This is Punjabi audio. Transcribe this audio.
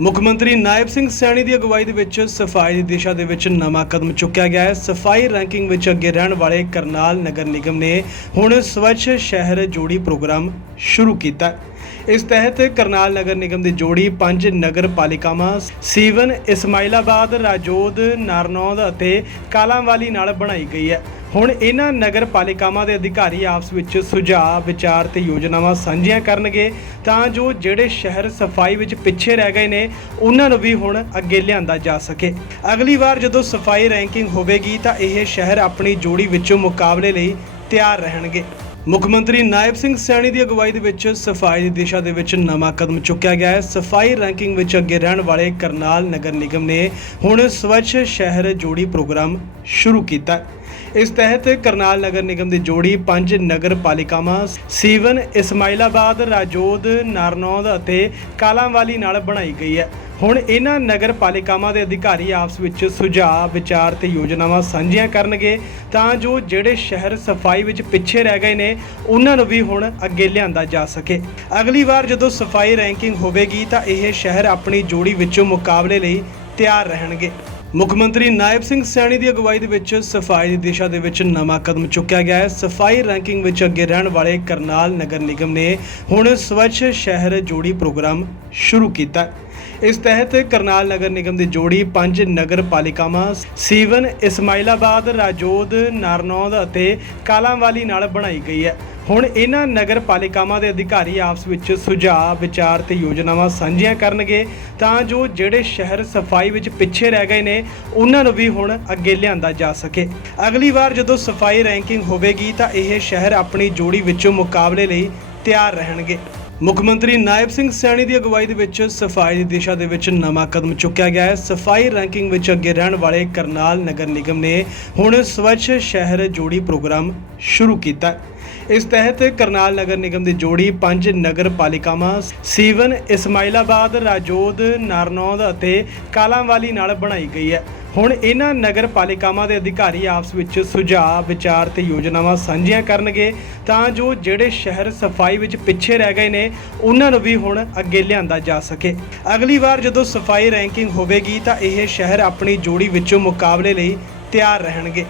ਮੁੱਖ ਮੰਤਰੀ ਨਾਇਬ ਸਿੰਘ ਸੈਣੀ ਦੀ ਅਗਵਾਈ ਦੇ ਵਿੱਚ ਸਫ਼ਾਈ ਦੀ ਦਿਸ਼ਾ ਦੇ ਵਿੱਚ ਨਵਾਂ ਕਦਮ ਚੁੱਕਿਆ ਗਿਆ ਹੈ। ਸਫ਼ਾਈ ਰੈਂਕਿੰਗ ਵਿੱਚ ਅੱਗੇ ਰਹਿਣ ਵਾਲੇ ਕਰਨਾਲ ਨਗਰ ਨਿਗਮ ਨੇ ਹੁਣ ਸਵੱਛ ਸ਼ਹਿਰ ਜੋੜੀ ਪ੍ਰੋਗਰਾਮ ਸ਼ੁਰੂ ਕੀਤਾ ਹੈ। ਇਸ ਤਹਿਤ ਕਰਨਾਲ ਨਗਰ ਨਿਗਮ ਦੀ ਜੋੜੀ ਪੰਜ ਨਗਰ ਪਾਲਿਕਾਵਾਂ, ਸੀਵਨ ਇਸਮਾਈਲਾਬਾਦ ਰਾਜੋਦ, ਨਾਰਨੌਦ ਅਤੇ ਕਾਲਾਂਵਾਲੀ ਨਾਲ ਬਣਾਈ ਗਈ ਹੈ। ਹੁਣ ਇਹਨਾਂ ਨਗਰ ਪਾਲਿਕਾਵਾਂ ਦੇ ਅਧਿਕਾਰੀ ਆਪਸ ਵਿੱਚ ਸੁਝਾਅ, ਵਿਚਾਰ ਤੇ ਯੋਜਨਾਵਾਂ ਸਾਂਝੀਆਂ ਕਰਨਗੇ ਤਾਂ ਜੋ ਜਿਹੜੇ ਸ਼ਹਿਰ ਸਫ਼ਾਈ ਵਿੱਚ ਪਿੱਛੇ ਰਹਿ ਗਏ ਨੇ, ਉਹਨਾਂ ਨੂੰ ਵੀ ਹੁਣ ਅੱਗੇ ਲਿਆਂਦਾ ਜਾ ਸਕੇ। ਅਗਲੀ ਵਾਰ ਜਦੋਂ ਸਫ਼ਾਈ ਰੈਂਕਿੰਗ ਹੋਵੇਗੀ ਤਾਂ ਇਹ ਸ਼ਹਿਰ ਆਪਣੀ ਜੋੜੀ ਵਿੱਚੋਂ ਮੁਕਾਬਲੇ ਲਈ ਤਿਆਰ ਰਹਿਣਗੇ। ਮੁੱਖ ਮੰਤਰੀ ਨਾਇਬ ਸਿੰਘ ਸੈਣੀ ਦੀ ਅਗਵਾਈ ਦੇ ਵਿੱਚ ਸਫ਼ਾਈ ਦੀ ਦਿਸ਼ਾ ਦੇ ਵਿੱਚ ਨਵਾਂ ਕਦਮ ਚੁੱਕਿਆ ਗਿਆ ਹੈ। ਸਫ਼ਾਈ ਰੈਂਕਿੰਗ ਵਿੱਚ ਅੱਗੇ ਰਹਿਣ ਵਾਲੇ ਕਰਨਾਲ ਨਗਰ ਨਿਗਮ ਨੇ ਹੁਣ ਸਵੱਛ ਸ਼ਹਿਰ ਜੋੜੀ ਪ੍ਰੋਗਰਾਮ ਸ਼ੁਰੂ ਕੀਤਾ ਇਸ ਤਹਿਤ ਕਰਨਾਲ ਨਗਰ ਨਿਗਮ ਦੀ ਜੋੜੀ ਪੰਜ ਨਗਰ ਪਾਲਿਕਾਵਾਂ ਸੀਵਨ, ਇਸਮਾਇਲਾਬਾਦ, ਰਾਜੋਦ, ਨਾਰਨੌਦ ਅਤੇ ਕਾਲਾਂਵਾਲੀ ਨਾਲ ਬਣਾਈ ਗਈ ਹੈ। ਹੁਣ ਇਹਨਾਂ ਨਗਰ ਪਾਲਿਕਾਵਾਂ ਦੇ ਅਧਿਕਾਰੀ ਆਪਸ ਵਿੱਚ ਸੁਝਾਅ, ਵਿਚਾਰ ਤੇ ਯੋਜਨਾਵਾਂ ਸਾਂਝੀਆਂ ਕਰਨਗੇ, ਤਾਂ ਜੋ ਜਿਹੜੇ ਸ਼ਹਿਰ ਸਫ਼ਾਈ ਵਿੱਚ ਪਿੱਛੇ ਰਹਿ ਗਏ ਨੇ, ਉਹਨਾਂ ਨੂੰ ਵੀ ਹੁਣ ਅੱਗੇ ਲਿਆਂਦਾ ਜਾ ਸਕੇ। ਅਗਲੀ ਵਾਰ ਜਦੋਂ ਸਫ਼ਾਈ ਰੈਂਕਿੰਗ ਹੋਵੇਗੀ, ਤਾਂ ਇਹ ਸ਼ਹਿਰ ਆਪਣੀ ਜੋੜੀ ਵਿੱਚੋਂ ਮੁਕਾਬਲੇ ਲਈ ਤਿਆਰ ਰਹਿਣਗੇ। ਮੁੱਖ ਮੰਤਰੀ ਨਾਇਬ ਸਿੰਘ ਸੈਣੀ ਦੀ ਅਗਵਾਈ ਦੇ ਵਿੱਚ ਸਫ਼ਾਈ ਦੀ ਦਿਸ਼ਾ ਦੇ ਵਿੱਚ ਨਵਾਂ ਕਦਮ ਚੁੱਕਿਆ ਗਿਆ ਹੈ। ਸਫ਼ਾਈ ਰੈਂਕਿੰਗ ਵਿੱਚ ਅੱਗੇ ਰਹਿਣ ਵਾਲੇ ਕਰਨਾਲ ਨਗਰ ਨਿਗਮ ਨੇ ਹੁਣ ਸਵੱਛ ਸ਼ਹਿਰ ਜੋੜੀ ਪ੍ਰੋਗਰਾਮ ਸ਼ੁਰੂ ਕੀਤਾ ਹੈ। ਇਸ ਤਹਿਤ ਕਰਨਾਲ ਨਗਰ ਨਿਗਮ ਦੀ ਜੋੜੀ ਪੰਜ ਨਗਰ ਪਾਲਿਕਾਵਾਂ ਸੀਵਨ, ਇਸਮਾਇਲਾਬਾਦ, ਰਾਜੋਦ, ਨਾਰਨੌਦ ਅਤੇ ਕਾਲਾਂਵਾਲੀ ਨਾਲ ਬਣਾਈ ਗਈ ਹੈ। ਹੁਣ ਇਹਨਾਂ ਨਗਰ ਪਾਲਿਕਾਵਾਂ ਦੇ ਅਧਿਕਾਰੀ ਆਪਸ ਵਿੱਚ ਸੁਝਾਅ, ਵਿਚਾਰ ਤੇ ਯੋਜਨਾਵਾਂ ਸਾਂਝੀਆਂ ਕਰਨਗੇ ਤਾਂ ਜੋ ਜਿਹੜੇ ਸ਼ਹਿਰ ਸਫ਼ਾਈ ਵਿੱਚ ਪਿੱਛੇ ਰਹਿ ਗਏ ਨੇ, ਉਹਨਾਂ ਨੂੰ ਵੀ ਹੁਣ ਅੱਗੇ ਲਿਆਂਦਾ ਜਾ ਸਕੇ। ਅਗਲੀ ਵਾਰ ਜਦੋਂ ਸਫ਼ਾਈ ਰੈਂਕਿੰਗ ਹੋਵੇਗੀ ਤਾਂ ਇਹ ਸ਼ਹਿਰ ਆਪਣੀ ਜੋੜੀ ਵਿੱਚੋਂ ਮੁਕਾਬਲੇ ਲਈ ਤਿਆਰ ਰਹਿਣਗੇ। ਮੁੱਖ ਮੰਤਰੀ ਨਾਇਬ ਸਿੰਘ ਸੈਣੀ ਦੀ ਅਗਵਾਈ ਦੇ ਵਿੱਚ ਸਫ਼ਾਈ ਦੀ ਦਿਸ਼ਾ ਦੇ ਵਿੱਚ ਨਵਾਂ ਕਦਮ ਚੁੱਕਿਆ ਗਿਆ ਹੈ। ਸਫ਼ਾਈ ਰੈਂਕਿੰਗ ਵਿੱਚ ਅੱਗੇ ਰਹਿਣ ਵਾਲੇ ਕਰਨਾਲ ਨਗਰ ਨਿਗਮ ਨੇ ਹੁਣ ਸਵੱਛ ਸ਼ਹਿਰ ਜੋੜੀ ਪ੍ਰੋਗਰਾਮ ਸ਼ੁਰੂ ਕੀਤਾ ਹੈ। ਇਸ ਤਹਿਤ ਕਰਨਾਲ ਨਗਰ ਨਿਗਮ ਦੀ ਜੋੜੀ ਪੰਜ ਨਗਰ ਪਾਲਿਕਾਵਾਂ, ਸੀਵਨ ਇਸਮਾਈਲਾਬਾਦ ਰਾਜੋਦ, ਨਾਰਨੌਦ ਅਤੇ ਕਾਲਾਂਵਾਲੀ ਨਾਲ ਬਣਾਈ ਗਈ ਹੈ। ਹੁਣ ਇਹਨਾਂ ਨਗਰ ਪਾਲਿਕਾਵਾਂ ਦੇ ਅਧਿਕਾਰੀ ਆਪਸ ਵਿੱਚ ਸੁਝਾਅ, ਵਿਚਾਰ ਤੇ ਯੋਜਨਾਵਾਂ ਸਾਂਝੀਆਂ ਕਰਨਗੇ ਤਾਂ ਜੋ ਜਿਹੜੇ ਸ਼ਹਿਰ ਸਫ਼ਾਈ ਵਿੱਚ ਪਿੱਛੇ ਰਹਿ ਗਏ ਨੇ, ਉਹਨਾਂ ਨੂੰ ਵੀ ਹੁਣ ਅੱਗੇ ਲਿਆਂਦਾ ਜਾ ਸਕੇ। ਅਗਲੀ ਵਾਰ ਜਦੋਂ ਸਫ਼ਾਈ ਰੈਂਕਿੰਗ ਹੋਵੇਗੀ ਤਾਂ ਇਹ ਸ਼ਹਿਰ ਆਪਣੀ ਜੋੜੀ ਵਿੱਚੋਂ ਮੁਕਾਬਲੇ ਲਈ ਤਿਆਰ ਰਹਿਣਗੇ।